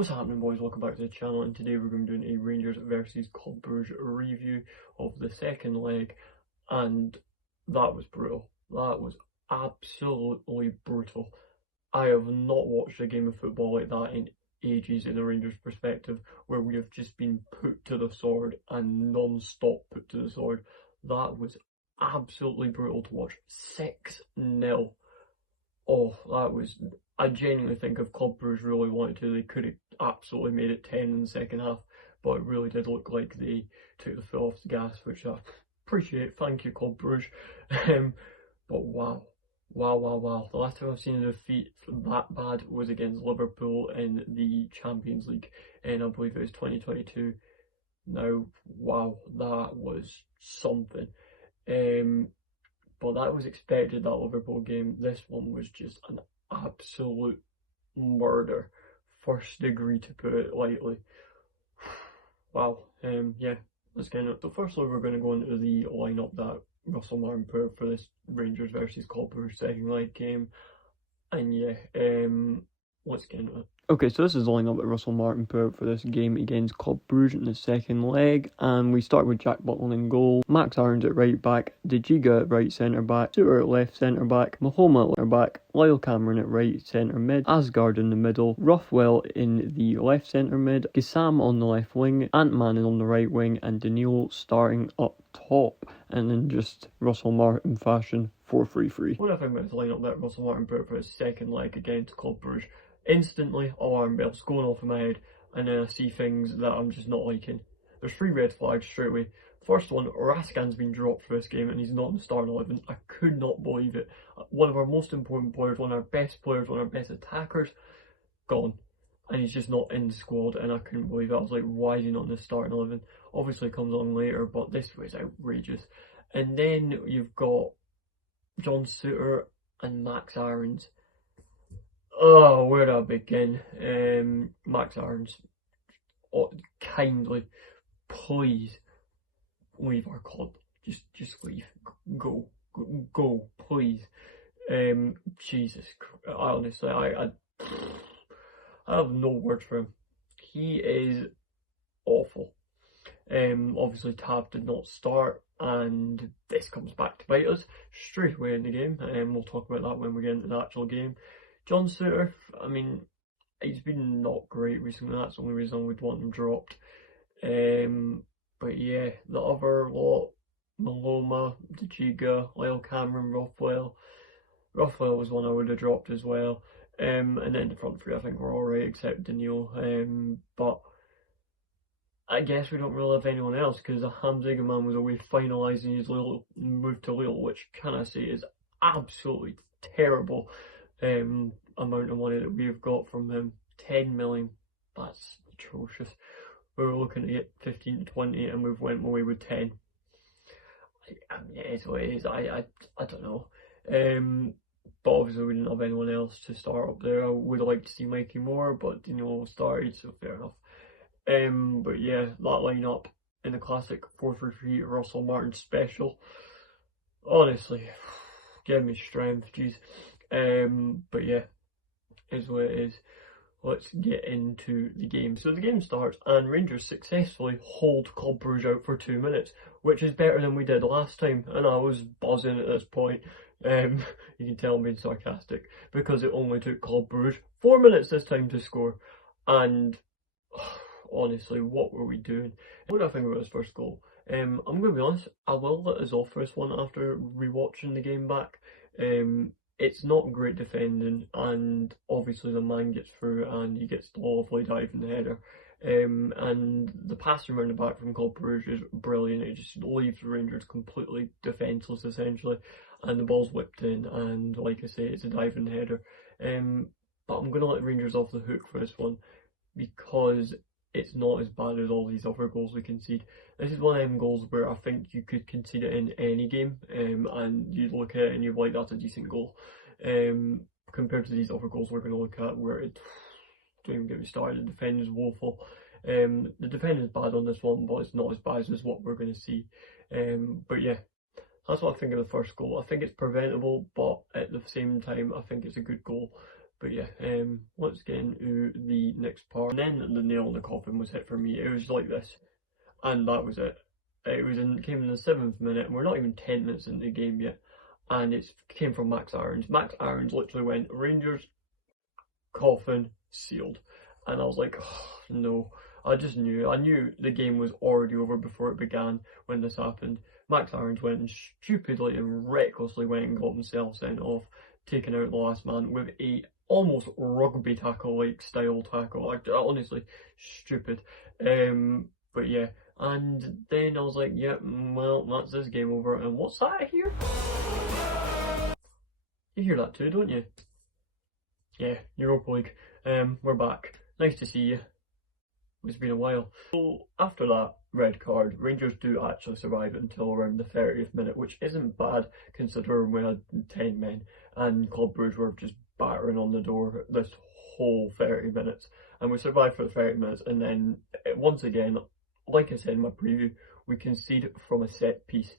What's happening, boys? Welcome back to the channel, and today we're going to be doing a Rangers versus Club Brugge review of the second leg, and that was brutal. That was absolutely brutal. I have not watched a game of football like that in ages in a Rangers perspective, where we have just been put to the sword and non-stop put to the sword. That was absolutely brutal to watch. 6-0. Oh, that was... I genuinely think if Club Brugge really wanted to, they could have absolutely made it 10 in the second half, but it really did look like they took the foot off the gas, which I appreciate. Thank you, Club Brugge. But wow. The last time I've seen a defeat that bad was against Liverpool in the Champions League, and I believe it was 2022. Now, wow, that was something. But that was expected, that Liverpool game. This one was just an absolute murder. First degree, to put it lightly. Wow. Yeah, let's get into it. So firstly, we're going to go into the lineup that Russell Martin put up for this Rangers versus Club Brugge second leg game. And yeah, let's get into it. Okay, so this is the lineup that Russell Martin put out for this game against Club Brugge in the second leg, and we start with Jack Butland in goal, Max Aarons at right back, Brugge at right centre back, Suter at left centre back, Mahoma at centre back, Lyle Cameron at right centre mid, Asgard in the middle, Ruffwell in the left centre mid, Gassam on the left wing, Ant-Man on the right wing, and Daniil starting up top, and then just Russell Martin fashion 4-3-3. What I think about this lineup that Russell Martin put for his second leg against Club Brugge, instantly alarm bells going off in my head, and then I see things that I'm just not liking. There's 3 red flags straight away. First one, Raskan's been dropped for this game and he's not in the starting 11. I could not believe it. One of our most important players, one of our best players, one of our best attackers, gone. And he's just not in the squad, and I couldn't believe it. I was like, why is he not in the starting 11? Obviously it comes on later, but this was outrageous. And then you've got John Suter and Max Aarons. Oh, where do I begin? Max Aarons, kindly, please leave our club. Just leave. Go, please. Jesus, honestly, I have no words for him. He is awful. Obviously Tav did not start, and this comes back to bite us straight away in the game. We'll talk about that when we get into the actual game. John Suter, I mean, he's been not great recently. That's the only reason we'd want him dropped. But yeah, the other lot, Maloma, Brugge, Lyle Cameron, Ruffwell. Ruffwell was one I would have dropped as well. And then the front three, I think we're alright, except Daniil. But I guess we don't really have anyone else, because Hamza man was away finalising his little move to Lille, which can I say is absolutely terrible. Amount of money that we've got from him, 10 million. That's atrocious. We were looking to get 15 to 20 and we've went away with 10. Yeah, it's what it is. I don't know. But obviously we didn't have anyone else to start up there. I would have liked to see Mikey Moore, but started, so fair enough. But yeah, that lineup in the classic 4-3-3 Russell Martin special. Honestly, give me strength, jeez. But yeah, is what it is. Let's get into the game. So the game starts and Rangers successfully hold Club Brugge out for 2 minutes, which is better than we did last time, and I was buzzing at this point. You can tell I'm being sarcastic, because it only took Club Brugge 4 minutes this time to score, and honestly, what were we doing? What do I think about his first goal? I'm going to be honest, I will let us off for this one after rewatching the game back. It's not great defending, and obviously the man gets through and he gets the lovely diving header. And the passing around the back from Club Brugge is brilliant. It just leaves the Rangers completely defenceless essentially, and the ball's whipped in, and like I say, it's a diving header. But I'm going to let Rangers off the hook for this one, because it's not as bad as all these other goals we concede. This is one of them goals where I think you could concede it in any game, and you look at it and you're like, that's a decent goal. Compared to these other goals we're going to look at, where it don't even get me started. The defending is woeful. The defending is bad on this one, but it's not as bad as what we're going to see. But yeah, that's what I think of the first goal. I think it's preventable, but at the same time, I think it's a good goal. But yeah, let's get into the next part. And then the nail in the coffin was hit for me. It was like this, and that was it. Came in the 7th minute, and we're not even 10 minutes into the game yet. And it came from Max Aarons. Max Aarons literally went Rangers, coffin, sealed. And I was like, oh, no. I just knew. I knew the game was already over before it began when this happened. Max Aarons went and stupidly and recklessly went and got himself sent off, taking out the last man with a almost rugby tackle-like style tackle. Like, honestly, stupid. But yeah, and then I was like, yeah, well, that's this game over. And what's that I hear? You hear that too, don't you? Yeah, Europa League. We're back. Nice to see you. It's been a while. So after that red card, Rangers do actually survive until around the 30th minute, which isn't bad considering we had 10 men and Club Brugge were just battering on the door this whole 30 minutes. And we survived for the 30 minutes, and then once again, like I said in my preview, we concede from a set piece.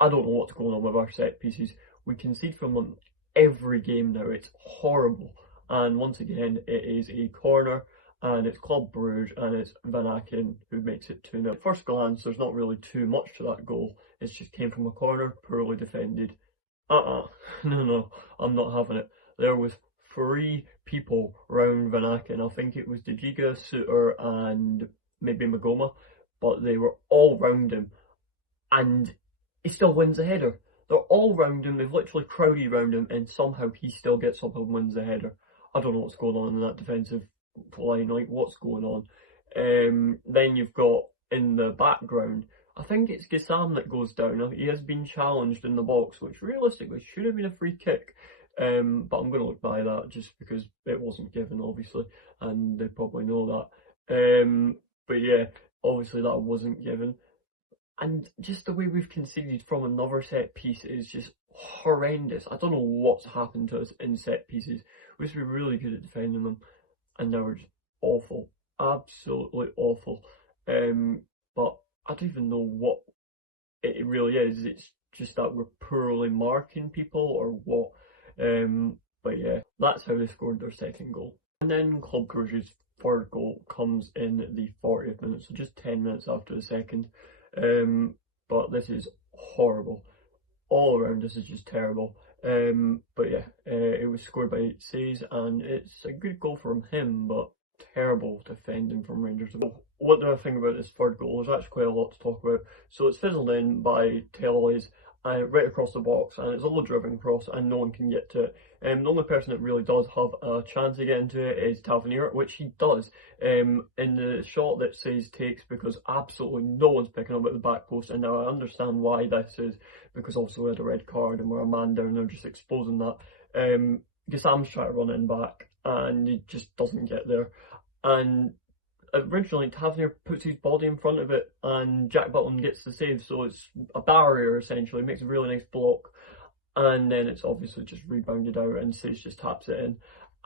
I don't know what's going on with our set pieces. We concede from them every game now. It's horrible. And once again, it is a corner, and it's Club Brugge, and it's Van Aken who makes it 2-0. At first glance, there's not really too much to that goal. It just came from a corner, poorly defended. No, I'm not having it. There was 3 people round Van Aken. I think it was De Giga, Suter, and maybe Magoma, but they were all round him, and he still wins the header. They're all round him, they've literally crowded round him, and somehow he still gets up and wins the header. I don't know what's going on in that defensive line, like what's going on. Then you've got in the background, I think it's Gissam that goes down. He has been challenged in the box, which realistically should have been a free kick. But I'm going to look by that just because it wasn't given, obviously, and they probably know that. But yeah, obviously that wasn't given. And just the way we've conceded from another set piece is just horrendous. I don't know what's happened to us in set pieces. We used to be really good at defending them, and now we're just awful. Absolutely awful. But I don't even know what it really is. It's just that we're poorly marking people or what. But yeah, that's how they scored their second goal. And then Club Brugge's third goal comes in the 40th minute, so just 10 minutes after the second. But this is horrible. All around this is just terrible. But yeah, it was scored by Says, and it's a good goal from him, but terrible defending from Rangers. What do I think about this third goal? There's actually quite a lot to talk about. So it's fizzled in by Teloiz right across the box, and it's a low driven cross, and no one can get to it. The only person that really does have a chance to get into it is Tavernier, which he does in the shot that Says takes, because absolutely no one's picking up at the back post. And now I understand why this is, because also we had a red card and we're a man down there just exposing that. Gassam's trying to run in back, and he just doesn't get there. And originally Tavernier puts his body in front of it, and Jack Butland gets the save, so it's a barrier essentially. It makes a really nice block, and then it's obviously just rebounded out, and Sage just taps it in.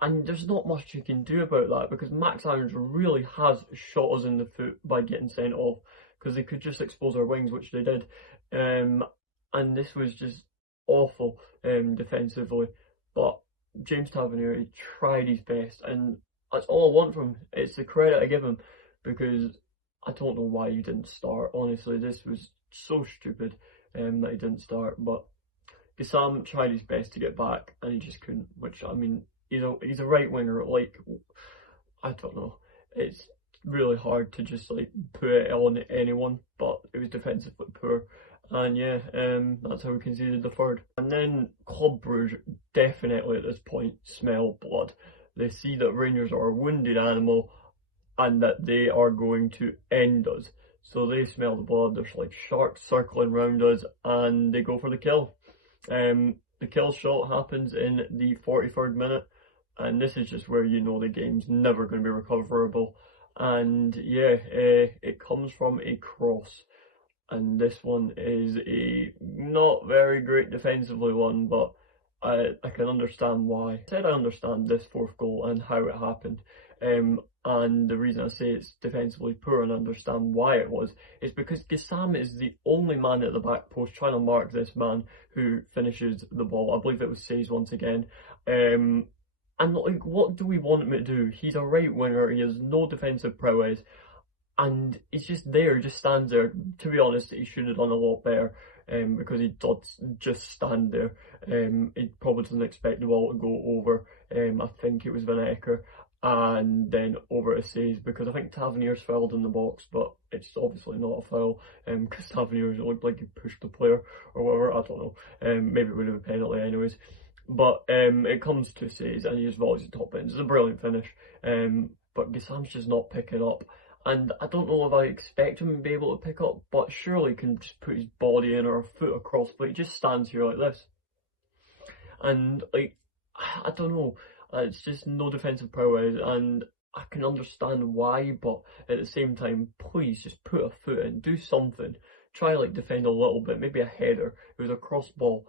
And there's not much you can do about that, because Max Aarons really has shot us in the foot by getting sent off, because they could just expose our wings, which they did. And this was just awful defensively. But James Tavernier, he tried his best, and that's all I want from him. It's the credit I give him, because I don't know why he didn't start. Honestly, this was so stupid that he didn't start. But Gissam tried his best to get back, and he just couldn't. Which, I mean, he's a right winger. Like, I don't know. It's really hard to just like put it on anyone, but it was defensively poor. And yeah, that's how we conceded the third. And then Club Brugge definitely at this point smell blood. They see that Rangers are a wounded animal and that they are going to end us. So they smell the blood. There's like sharks circling around us, and they go for the kill. The kill shot happens in the 43rd minute, and this is just where you know the game's never going to be recoverable. And yeah, it comes from a cross. And this one is a not very great defensively one, but I can understand why. I said I understand this fourth goal and how it happened. And the reason I say it's defensively poor and understand why it was is because Gissam is the only man at the back post trying to mark this man who finishes the ball. I believe it was Says once again. And And like, what do we want him to do? He's a right winger. He has no defensive prowess, and he's just there, just stands there. To be honest, he should have done a lot better, because he does just stand there. He probably doesn't expect the ball to go over. I think it was Van Ecker, and then over to Says, because I think Tavernier's fouled in the box, but it's obviously not a foul, because Tavernier looked like he pushed the player or whatever. I don't know. Maybe it would have been a penalty anyways. But it comes to Says, and he just volleys the top end. It's a brilliant finish. But Gassam's just not picking up. And I don't know if I expect him to be able to pick up, but surely he can just put his body in or a foot across, but he just stands here like this. And, like, I don't know, it's just no defensive prowess, and I can understand why, but at the same time, please just put a foot in, do something. Try, like, defend a little bit, maybe a header. It was a cross ball.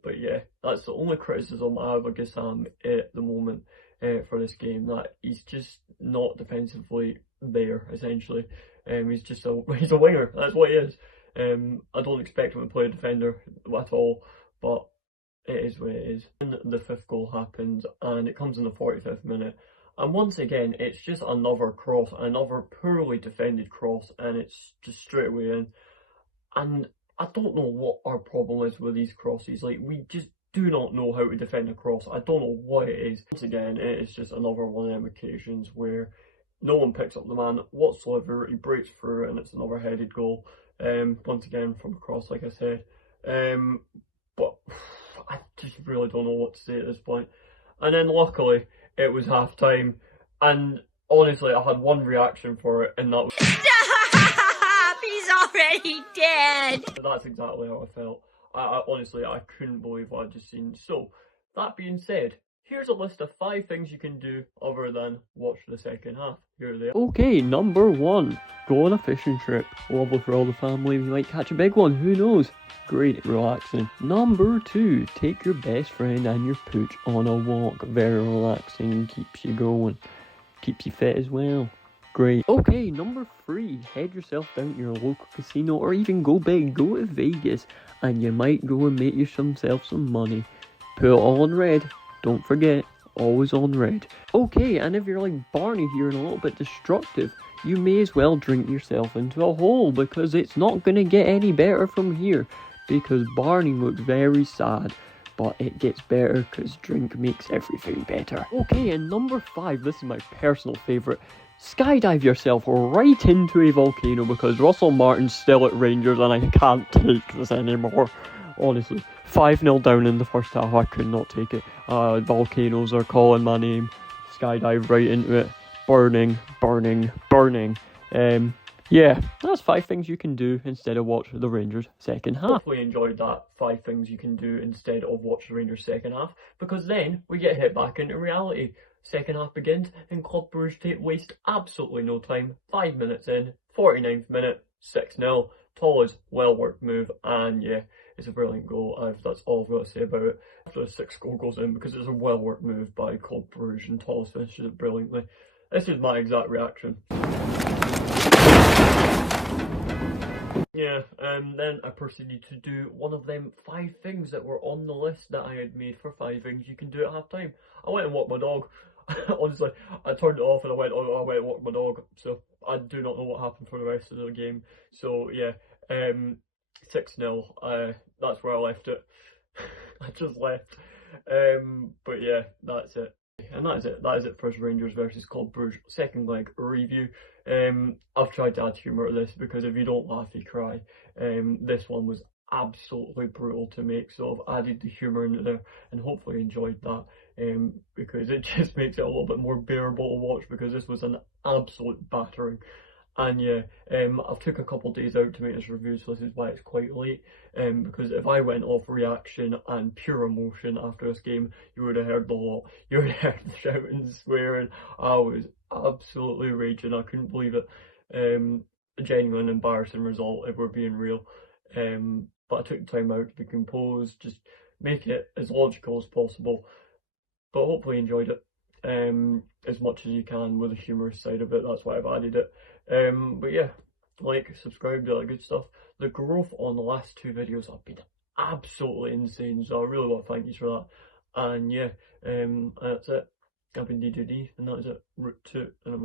But yeah, that's the only criticism I have of Gassam at the moment for this game, that he's just not defensively there, essentially. He's just he's a winger, that's what he is. I don't expect him to play a defender at all, but it is what it is. And the fifth goal happens, and it comes in the 45th minute. And once again, it's just another cross, another poorly defended cross, and it's just straight away in. And I don't know what our problem is with these crosses. Like, we just do not know how to defend a cross. I don't know what it is. Once again, it is just another one of them occasions where no one picks up the man whatsoever. He breaks through, and it's another headed goal. Once again from a cross, like I said. But I just really don't know what to say at this point. And then luckily, it was half time, and honestly, I had one reaction for it, and that was He's already dead! That's exactly how I felt. I honestly, I couldn't believe what I'd just seen. So, that being said, here's a list of 5 things you can do other than watch the second half. Here they are. Okay, number 1, go on a fishing trip. Lovely for all the family. You might catch a big one, who knows? Great, relaxing. Number 2, take your best friend and your pooch on a walk. Very relaxing, keeps you going. Keeps you fit as well. Great. Okay, number 3, head yourself down to your local casino, or even go big, go to Vegas, and you might go and make yourself some money. Put it all on red, don't forget, always on red. Okay, and if you're like Barney here and a little bit destructive, you may as well drink yourself into a hole, because it's not going to get any better from here, because Barney looks very sad. But it gets better because drink makes everything better. Okay, and number 5, this is my personal favourite. Skydive yourself right into a volcano, because Russell Martin's still at Rangers and I can't take this anymore. Honestly, 5-0 down in the first half, I could not take it. Volcanoes are calling my name. Skydive right into it. Burning, burning, burning. Yeah, that's 5 things you can do instead of watch the Rangers second half. Hopefully enjoyed that 5 things you can do instead of watch the Rangers second half, because then we get hit back into reality. Second half begins and Club Brugge waste absolutely no time. 5 minutes in, 49th minute, 6-0. Toller's well worked move, and yeah, it's a brilliant goal. That's all I've got to say about it. After the 6th goal goes in, because it's a well worked move by Club Brugge, and Toller's finishes it brilliantly. This is my exact reaction. Yeah, then I proceeded to do one of them 5 things that were on the list that I had made for 5 things you can do at half time. I went and walked my dog. Honestly, I turned it off and I went and walked my dog. So I do not know what happened for the rest of the game. So yeah, 6-0. That's where I left it. I just left. But yeah, that's it. And that is it. That is it for Rangers versus Club Brugge second leg review. I've tried to add humour to this, because if you don't laugh, you cry. This one was absolutely brutal to make, so I've added the humour into there, and hopefully enjoyed that, because it just makes it a little bit more bearable to watch, because this was an absolute battering. And yeah, I've took a couple of days out to make this review, so this is why it's quite late. Because if I went off reaction and pure emotion after this game, you would have heard the lot. You would have heard the shouting, swearing. I was absolutely raging. I couldn't believe it. A genuine embarrassing result, if we're being real. But I took the time out to be composed, just make it as logical as possible. But hopefully enjoyed it. As much as you can with the humorous side of it. That's why I've added it. But yeah, like, subscribe, do all that good stuff. The growth on the last 2 videos have been absolutely insane, so I really want to thank you for that. And yeah, that's it. I've been DJD, and that is it. Route 2, and I'm